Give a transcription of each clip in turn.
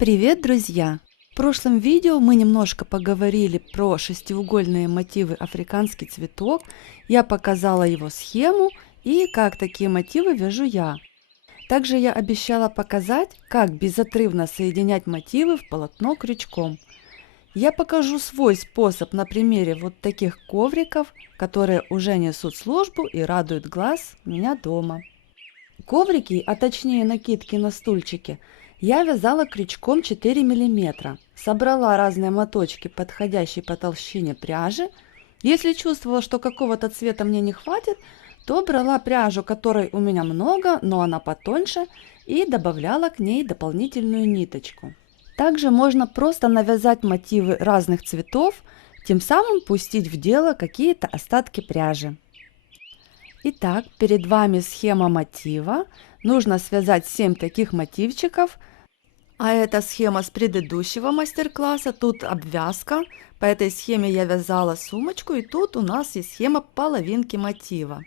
Привет, друзья! В прошлом видео мы немножко поговорили про шестиугольные мотивы африканский цветок. Я показала его схему и как такие мотивы вяжу я. Также я обещала показать, как безотрывно соединять мотивы в полотно крючком. Я покажу свой способ на примере вот таких ковриков, которые уже несут службу и радуют глаз у меня дома. Коврики, а точнее накидки на стульчики, я вязала крючком 4 мм. Собрала разные моточки, подходящие по толщине пряжи. Если чувствовала, что какого-то цвета мне не хватит, то брала пряжу, которой у меня много, но она потоньше, и добавляла к ней дополнительную ниточку. Также можно просто навязать мотивы разных цветов, тем самым пустить в дело какие-то остатки пряжи. Итак, перед вами схема мотива. Нужно связать 7 таких мотивчиков. А это схема с предыдущего мастер-класса. Тут обвязка. По этой схеме я вязала сумочку. И тут у нас есть схема половинки мотива.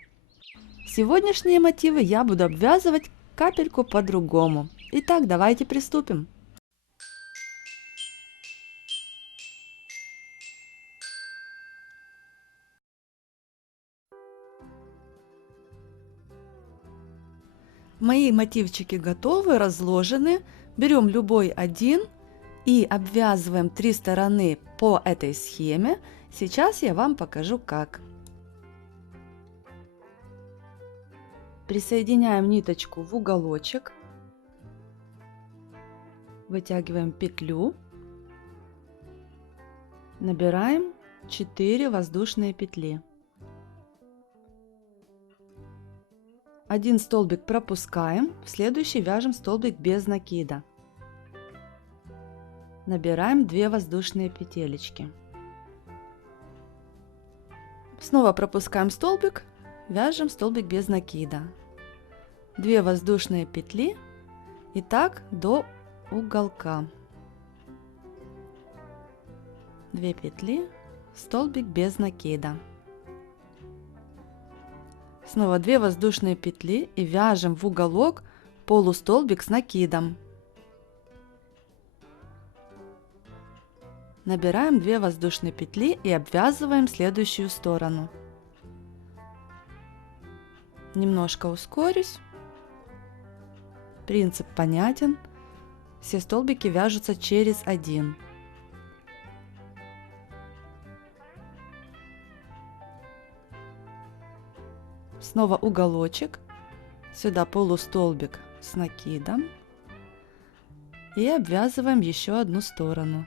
Сегодняшние мотивы я буду обвязывать капельку по-другому. Итак, давайте приступим. Мои мотивчики готовы, разложены. Берем любой один и обвязываем 3 стороны по этой схеме. Сейчас я вам покажу как. Присоединяем ниточку в уголочек, вытягиваем петлю, набираем 4 воздушные петли. Один столбик пропускаем, в следующий вяжем столбик без накида. Набираем 2 воздушные петелечки. Снова пропускаем столбик, вяжем столбик без накида. 2 воздушные петли и так до уголка. 2 петли, столбик без накида. Снова 2 воздушные петли и вяжем в уголок полустолбик с накидом. Набираем 2 воздушные петли и обвязываем следующую сторону. Немножко ускорюсь. Принцип понятен. Все столбики вяжутся через один. Снова уголочек. Сюда полустолбик с накидом. И обвязываем еще одну сторону.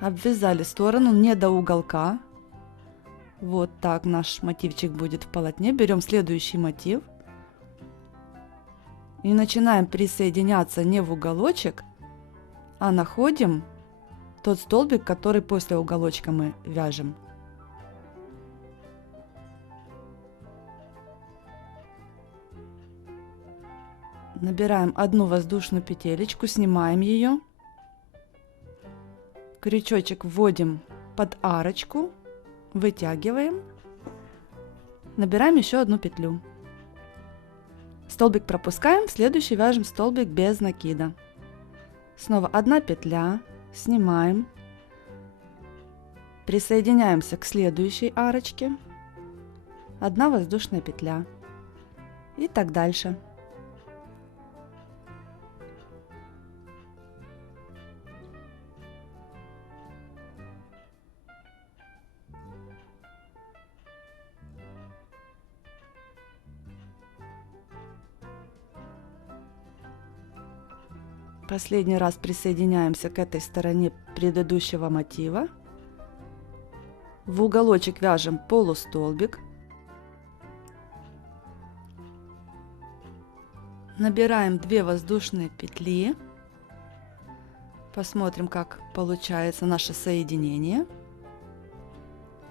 Обвязали сторону не до уголка. Вот так наш мотивчик будет в полотне. Берем следующий мотив. И начинаем присоединяться не в уголочек, а находим тот столбик, который после уголочка мы вяжем. Набираем одну воздушную петелечку, снимаем ее. Крючочек вводим под арочку, вытягиваем, набираем еще одну петлю. Столбик пропускаем, в следующий вяжем столбик без накида. Снова одна петля, снимаем, присоединяемся к следующей арочке, одна воздушная петля и так дальше. Последний раз присоединяемся к этой стороне предыдущего мотива. В уголочек вяжем полустолбик. Набираем 2 воздушные петли. Посмотрим, как получается наше соединение.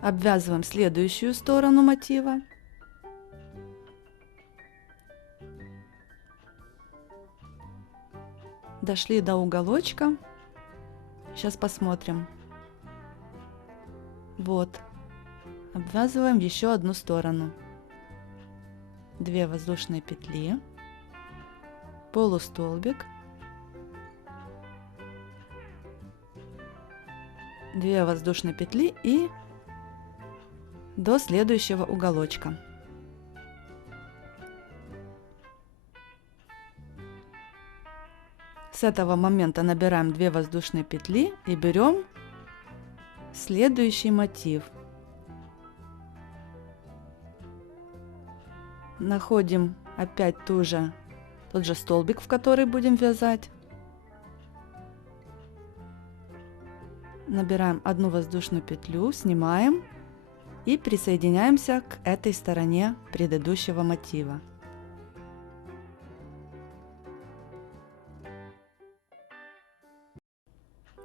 Обвязываем следующую сторону мотива. Дошли до уголочка. Сейчас посмотрим. Вот. Обвязываем еще одну сторону. 2 воздушные петли. полустолбик, 2 воздушные петли и до следующего уголочка. С этого момента набираем 2 воздушные петли и берем следующий мотив. Находим опять тот же столбик, в который будем вязать. Набираем 1 воздушную петлю, снимаем и присоединяемся к этой стороне предыдущего мотива.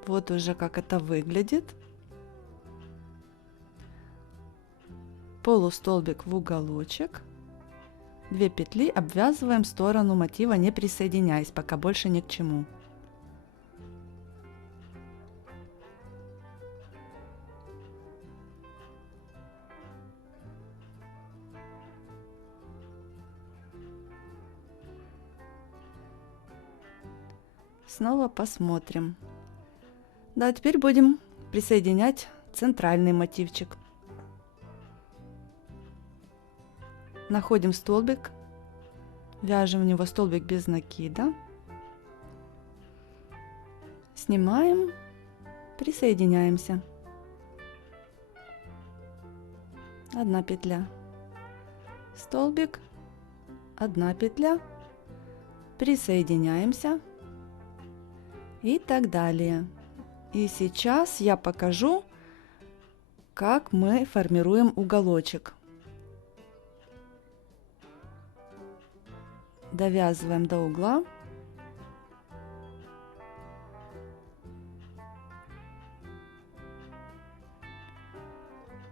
Вот уже как это выглядит. Полустолбик в уголочек, 2 петли, обвязываем сторону мотива, не присоединяясь, пока больше ни к чему. Снова посмотрим. Да, теперь будем присоединять центральный мотивчик. Находим столбик, вяжем в него столбик без накида, снимаем, присоединяемся. 1 петля, столбик, 1 петля, присоединяемся и так далее. И сейчас я покажу, как мы формируем уголочек. Довязываем до угла.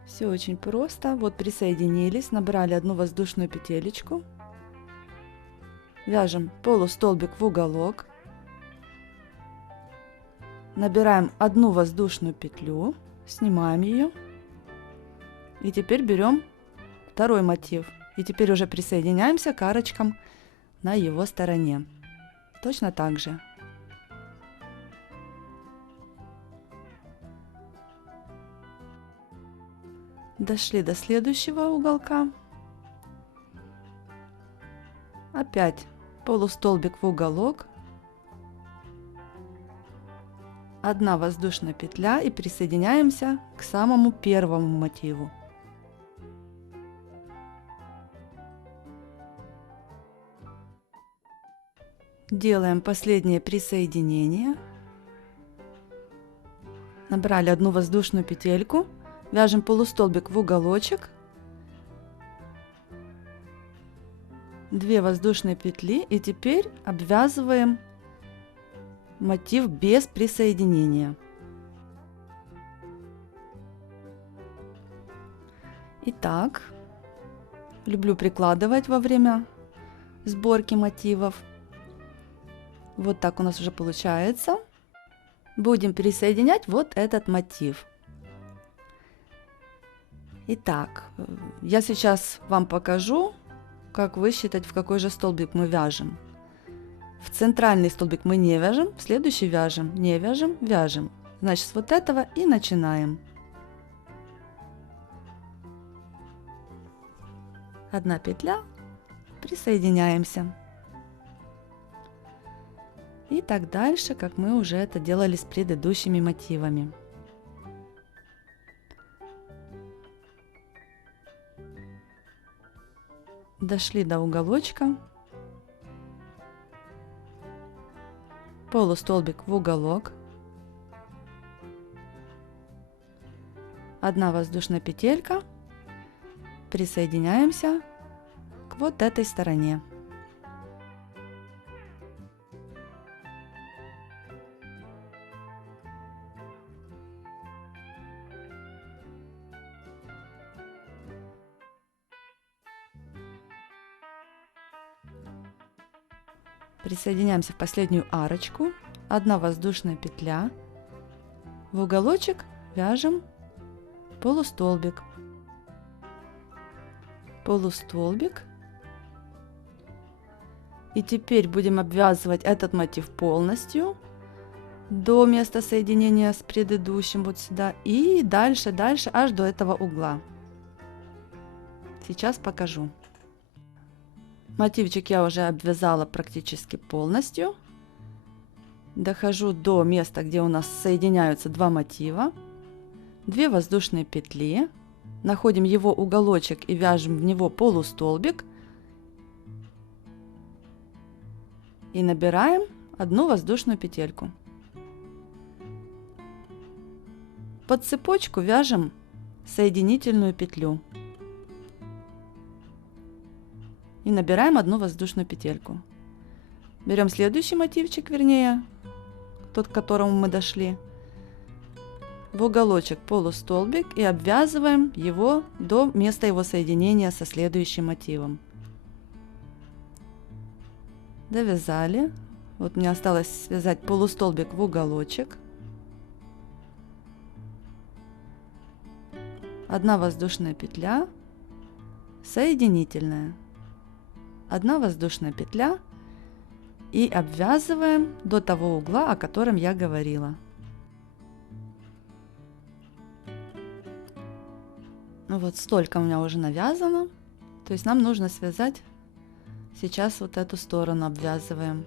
Все очень просто. Вот присоединились, набрали 1 воздушную петелечку, вяжем полустолбик в уголок, набираем 1 воздушную петлю, снимаем ее и теперь берем второй мотив. И теперь уже присоединяемся к арочкам на его стороне. Точно так же. Дошли до следующего уголка. Опять полустолбик в уголок, 1 воздушная петля и присоединяемся к самому первому мотиву. Делаем последнее присоединение. Набрали 1 воздушную петельку, вяжем полустолбик в уголочек, 2 воздушные петли и теперь обвязываем мотив без присоединения. Итак, люблю прикладывать во время сборки мотивов. Вот так у нас уже получается. Будем присоединять вот этот мотив. Итак, я сейчас вам покажу, как высчитать, в какой же столбик мы вяжем. В центральный столбик мы не вяжем, в следующий вяжем, не вяжем, вяжем. Значит, с вот этого и начинаем. 1 петля, присоединяемся. И так дальше, как мы уже это делали с предыдущими мотивами. Дошли до уголочка. Полустолбик в уголок. 1 воздушная петелька. Присоединяемся к вот этой стороне. Присоединяемся в последнюю арочку, 1 воздушная петля, в уголочек вяжем полустолбик, полустолбик, И теперь будем обвязывать этот мотив полностью до места соединения с предыдущим вот сюда и дальше, дальше аж до этого угла. Сейчас покажу. Мотивчик я уже обвязала практически полностью. Дохожу до места, где у нас соединяются два мотива. 2 воздушные петли. Находим его уголочек и вяжем в него полустолбик. И набираем 1 воздушную петельку. Под цепочку вяжем соединительную петлю. И набираем 1 воздушную петельку. Берем следующий мотивчик, вернее, тот, к которому мы дошли. В уголочек полустолбик и обвязываем его до места его соединения со следующим мотивом. Довязали. Вот мне осталось связать полустолбик в уголочек. 1 воздушная петля, соединительная, 1 воздушная петля и обвязываем до того угла, о котором я говорила. Ну вот столько у меня уже навязано, то есть нам нужно связать сейчас вот эту сторону, обвязываем.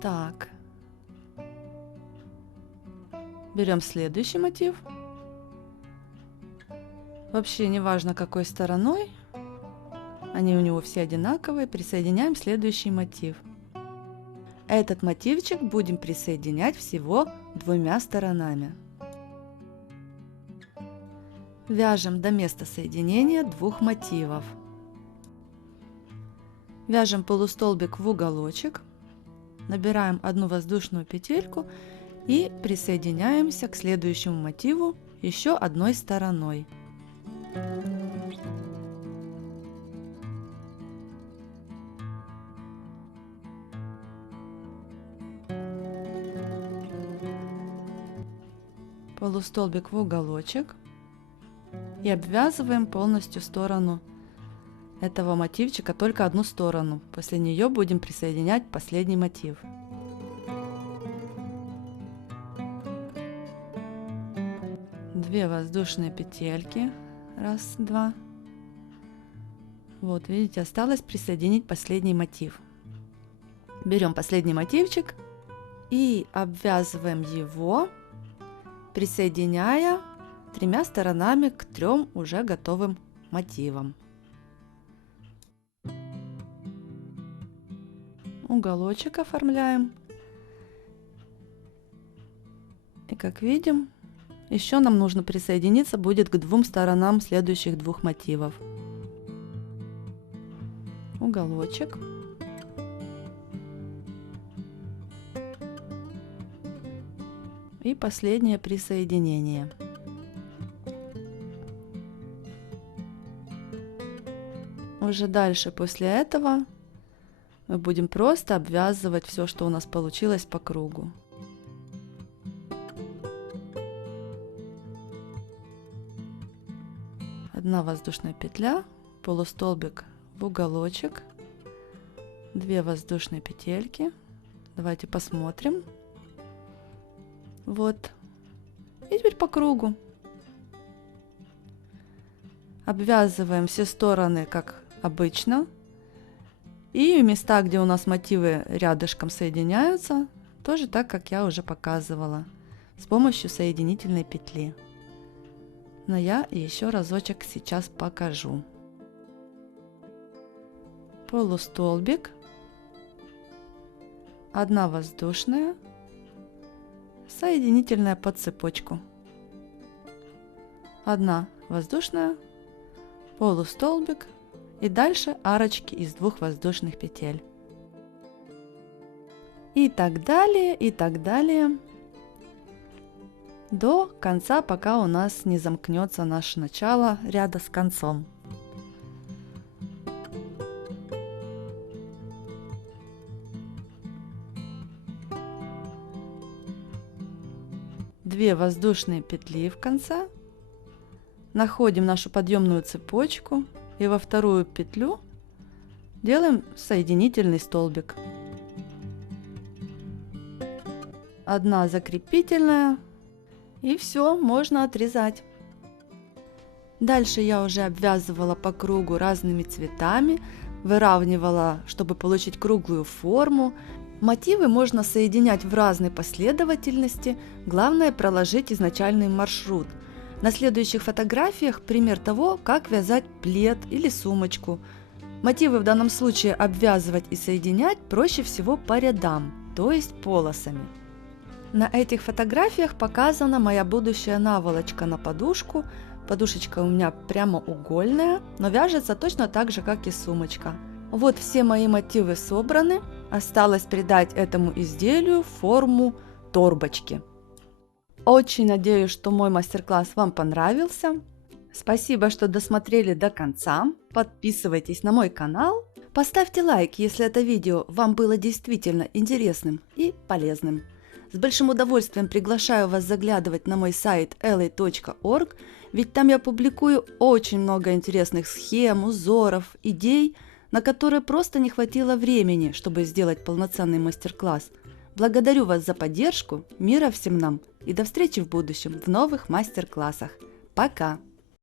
Так, берем следующий мотив. Вообще не важно какой стороной, они у него все одинаковые. Присоединяем следующий мотив. Этот мотивчик будем присоединять всего 2 сторонами. Вяжем до места соединения 2 мотивов. Вяжем полустолбик в уголочек. Набираем 1 воздушную петельку и присоединяемся к следующему мотиву еще 1 стороной. Полустолбик в уголочек и обвязываем полностью сторону этого мотивчика, только 1 сторону. После нее будем присоединять последний мотив. Две воздушные петельки, 1, 2. Вот видите, осталось присоединить последний мотив. Берем последний мотивчик и обвязываем его, присоединяя 3 сторонами к 3 уже готовым мотивам. Уголочек оформляем. И как видим, еще нам нужно присоединиться будет к 2 сторонам следующих 2 мотивов. Уголочек. И последнее присоединение. Уже дальше после этого мы будем просто обвязывать все, что у нас получилось по кругу. Одна воздушная петля, полустолбик в уголочек, 2 воздушные петельки. Давайте посмотрим. Вот. И теперь по кругу. Обвязываем все стороны, как обычно. И места, где у нас мотивы рядышком соединяются, тоже так, как я уже показывала, с помощью соединительной петли. Но я еще разочек сейчас покажу. Полустолбик, 1 воздушная, соединительная под цепочку, 1 воздушная, полустолбик и дальше арочки из 2 воздушных петель. И так далее до конца, пока у нас не замкнется наше начало ряда с концом. 2 воздушные петли в конце, находим нашу подъемную цепочку и во вторую петлю делаем соединительный столбик. 1 закрепительная, и все, можно отрезать. Дальше я уже обвязывала по кругу разными цветами, выравнивала, чтобы получить круглую форму. Мотивы можно соединять в разной последовательности, главное проложить изначальный маршрут. На следующих фотографиях пример того, как вязать плед или сумочку. Мотивы в данном случае обвязывать и соединять проще всего по рядам, то есть полосами. На этих фотографиях показана моя будущая наволочка на подушку. Подушечка у меня прямоугольная, но вяжется точно так же, как и сумочка. Вот все мои мотивы собраны. Осталось придать этому изделию форму торбочки. Очень надеюсь, что мой мастер-класс вам понравился. Спасибо, что досмотрели до конца. Подписывайтесь на мой канал. Поставьте лайк, если это видео вам было действительно интересным и полезным. С большим удовольствием приглашаю вас заглядывать на мой сайт elley.org, ведь там я публикую очень много интересных схем, узоров, идей, на которые просто не хватило времени, чтобы сделать полноценный мастер-класс. Благодарю вас за поддержку, мира всем нам и до встречи в будущем в новых мастер-классах. Пока!